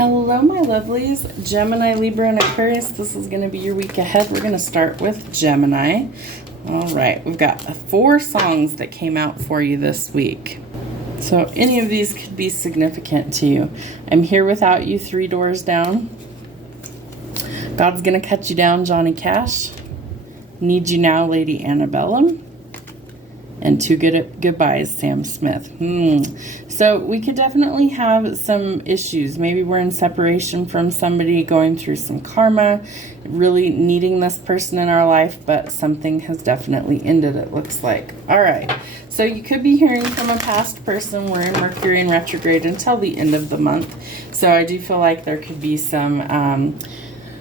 Hello, my lovelies. Gemini, Libra, and Aquarius. This is going to be your week ahead. We're going to start with Gemini. All right, we've got 4 songs that came out for you this week. So any of these could be significant to you. I'm here without you, 3 doors down. God's going to cut you down, Johnny Cash. Need you now, Lady Antebellum. And 2 goodbyes, Sam Smith. So we could definitely have some issues. Maybe we're in separation from somebody, going through some karma, really needing this person in our life, but something has definitely ended, it looks like. All right. So you could be hearing from a past person. We're in Mercury in retrograde until the end of the month. So I do feel like there could be some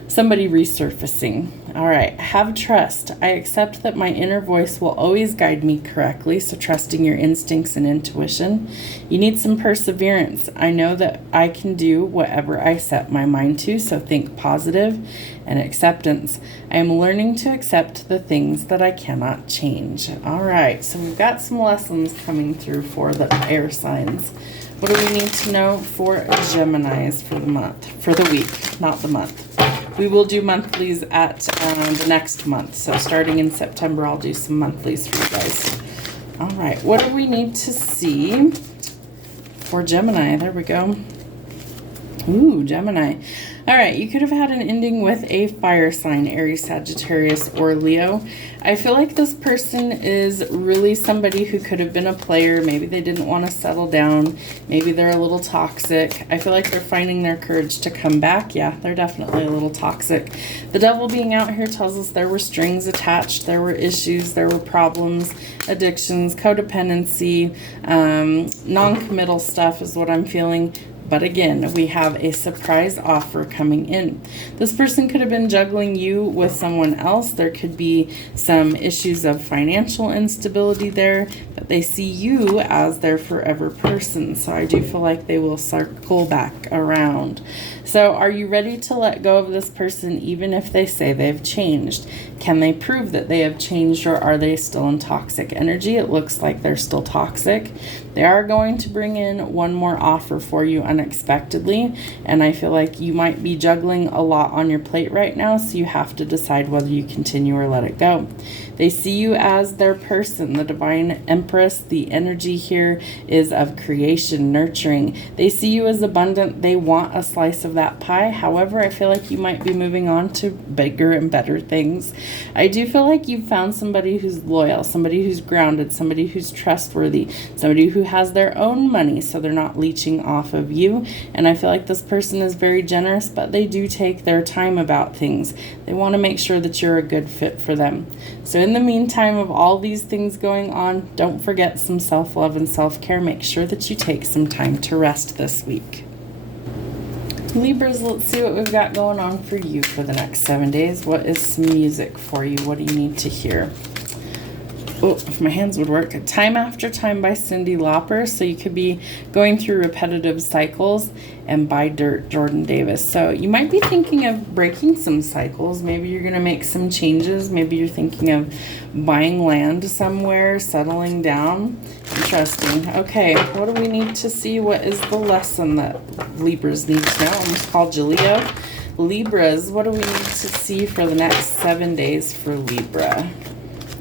somebody resurfacing. All right, have trust. I accept that my inner voice will always guide me correctly, so trusting your instincts and intuition. You need some perseverance. I know that I can do whatever I set my mind to, so think positive. And acceptance. I am learning to accept the things that I cannot change. All right, so we've got some lessons coming through for the air signs. What do we need to know for Geminis for the month, for the week, not the month? We will do monthlies at the next month. So starting in September, I'll do some monthlies for you guys. All right, what do we need to see for Gemini? There we go. Ooh, Gemini. All right, you could have had an ending with a fire sign, Aries, Sagittarius, or Leo. I feel like this person is really somebody who could have been a player. Maybe they didn't want to settle down. Maybe they're a little toxic. I feel like they're finding their courage to come back. Yeah, they're definitely a little toxic. The devil being out here tells us there were strings attached. There were issues. There were problems, addictions, codependency, non-committal stuff is what I'm feeling. But again, we have a surprise offer coming in. This person could have been juggling you with someone else. There could be some issues of financial instability there, but they see you as their forever person. So I do feel like they will circle back around. So are you ready to let go of this person even if they say they've changed? Can they prove that they have changed, or are they still in toxic energy? It looks like they're still toxic. They are going to bring in one more offer for you unexpectedly, and I feel like you might be juggling a lot on your plate right now, so you have to decide whether you continue or let it go. They see you as their person, the divine empress. The energy here is of creation, nurturing. They see you as abundant. They want a slice of that pie. However, I feel like you might be moving on to bigger and better things. I do feel like you've found somebody who's loyal, somebody who's grounded, somebody who's trustworthy, somebody who has their own money, so they're not leeching off of you. And I feel like this person is very generous, but they do take their time about things. They want to make sure that you're a good fit for them. So in the meantime of all these things going on, don't forget some self-love and self-care. Make sure that you take some time to rest this week. Libras, let's see what we've got going on for you for the next 7 days. What is some music for you? What do you need to hear? Oh, if my hands would work. Time After Time by Cyndi Lauper. So you could be going through repetitive cycles, and by Jordan Davis. So you might be thinking of breaking some cycles. Maybe you're going to make some changes. Maybe you're thinking of buying land somewhere, settling down. Interesting. Okay, what do we need to see? What is the lesson that Libras need to know? I'm just called Jaleo. Libras, what do we need to see for the next 7 days for Libra?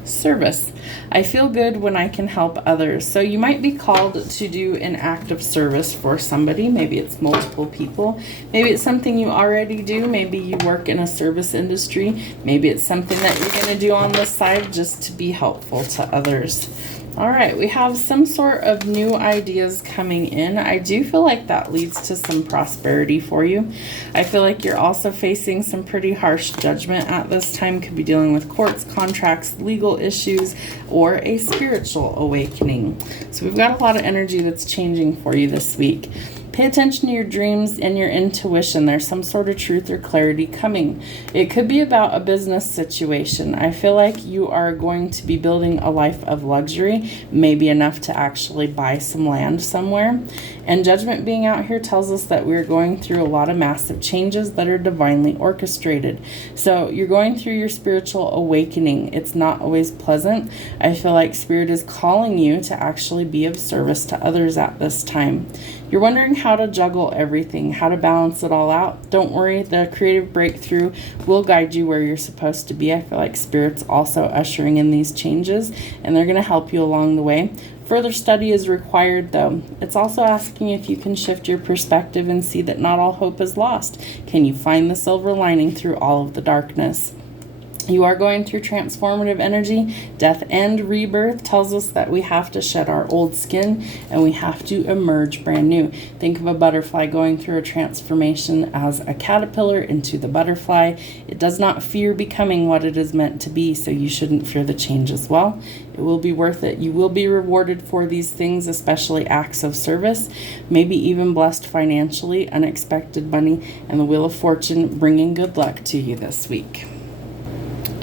Service. I feel good when I can help others. So you might be called to do an act of service for somebody. Maybe it's multiple people. Maybe it's something you already do. Maybe you work in a service industry. Maybe it's something that you're going to do on the side just to be helpful to others. All right, we have some sort of new ideas coming in. I do feel like that leads to some prosperity for you. I feel like you're also facing some pretty harsh judgment at this time. Could be dealing with courts, contracts, legal issues, or a spiritual awakening. So we've got a lot of energy that's changing for you this week. Pay attention to your dreams and your intuition. There's some sort of truth or clarity coming. It could be about a business situation. I feel like you are going to be building a life of luxury, maybe enough to actually buy some land somewhere. And judgment being out here tells us that we're going through a lot of massive changes that are divinely orchestrated. So you're going through your spiritual awakening. It's not always pleasant. I feel like Spirit is calling you to actually be of service to others at this time. You're wondering how to juggle everything, how to balance it all out. Don't worry, the creative breakthrough will guide you where you're supposed to be. I feel like Spirit's also ushering in these changes, and they're going to help you along the way. Further study is required, though. It's also asking if you can shift your perspective and see that not all hope is lost. Can you find the silver lining through all of the darkness? You are going through transformative energy. Death and rebirth tells us that we have to shed our old skin and we have to emerge brand new. Think of a butterfly going through a transformation as a caterpillar into the butterfly. It does not fear becoming what it is meant to be, so you shouldn't fear the change as well. It will be worth it. You will be rewarded for these things, especially acts of service, maybe even blessed financially, unexpected money, and the Wheel of Fortune bringing good luck to you this week.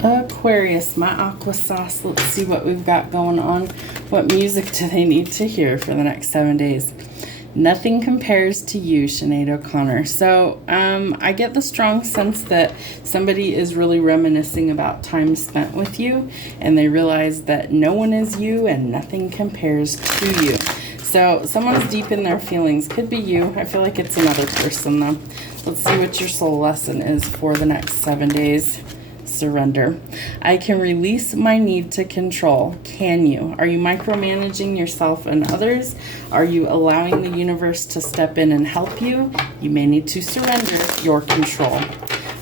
Aquarius, my aqua sauce. Let's see what we've got going on. What music do they need to hear for the next 7 days? Nothing compares to you, Sinead O'Connor. So I get the strong sense that somebody is really reminiscing about time spent with you, and they realize that no one is you and nothing compares to you. So someone's deep in their feelings. Could be you. I feel like it's another person, though. Let's see what your soul lesson is for the next 7 days. Surrender. I can release my need to control. Can you? Are you micromanaging yourself and others? Are you allowing the universe to step in and help you? You may need to surrender your control.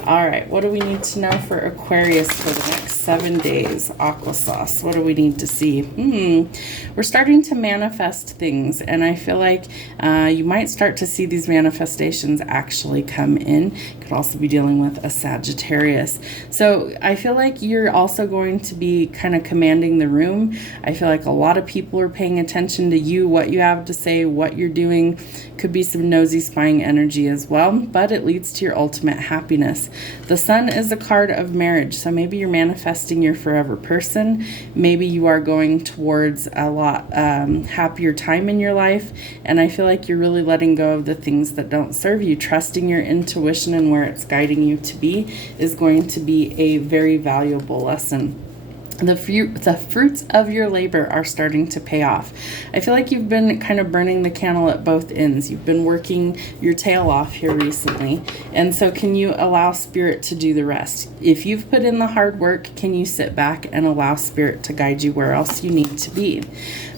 All right, what do we need to know for Aquarius for the next 7 days? Aqua sauce. What do we need to see? We're starting to manifest things, and I feel like you might start to see these manifestations actually come in. Could also be dealing with a Sagittarius. So I feel like you're also going to be kind of commanding the room. I feel like a lot of people are paying attention to you, what you have to say, what you're doing. Could be some nosy spying energy as well, but it leads to your ultimate happiness. The Sun is a card of marriage, so maybe you're manifesting your forever person. Maybe you are going towards a lot happier time in your life, and I feel like you're really letting go of the things that don't serve you. Trusting your intuition and where it's guiding you to be is going to be a very valuable lesson. The fruits of your labor are starting to pay off. I feel like you've been kind of burning the candle at both ends. You've been working your tail off here recently. And so can you allow Spirit to do the rest? If you've put in the hard work, can you sit back and allow Spirit to guide you where else you need to be?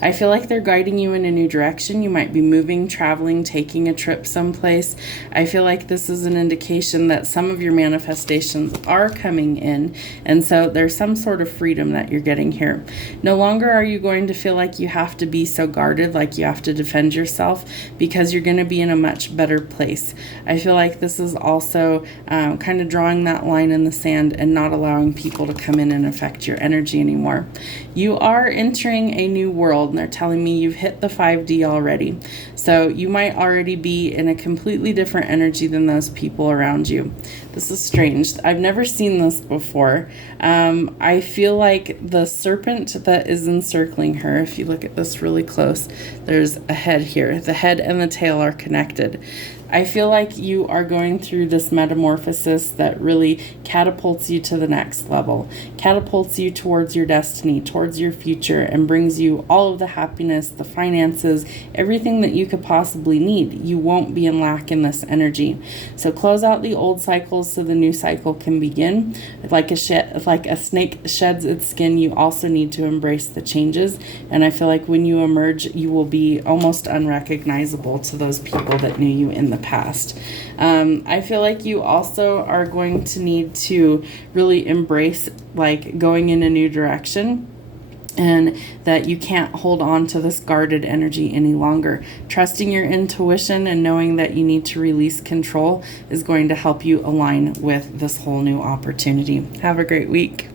I feel like they're guiding you in a new direction. You might be moving, traveling, taking a trip someplace. I feel like this is an indication that some of your manifestations are coming in. And so there's some sort of freedom that you're getting here. No longer are you going to feel like you have to be so guarded, like you have to defend yourself, because you're going to be in a much better place. I feel like this is also kind of drawing that line in the sand and not allowing people to come in and affect your energy anymore. You are entering a new world, and they're telling me you've hit the 5D already. So you might already be in a completely different energy than those people around you. This is strange. I've never seen this before. I feel like the serpent that is encircling her, if you look at this really close, there's a head here. The head and the tail are connected. I feel like you are going through this metamorphosis that really catapults you to the next level, catapults you towards your destiny, towards your future, and brings you all of the happiness, the finances, everything that you could possibly need. You won't be in lack in this energy. So close out the old cycles so the new cycle can begin. Like a snake sheds its skin, you also need to embrace the changes. And I feel like when you emerge, you will be almost unrecognizable to those people that knew you in the past. I feel like you also are going to need to really embrace like going in a new direction, and that you can't hold on to this guarded energy any longer. Trusting your intuition and knowing that you need to release control is going to help you align with this whole new opportunity. Have a great week.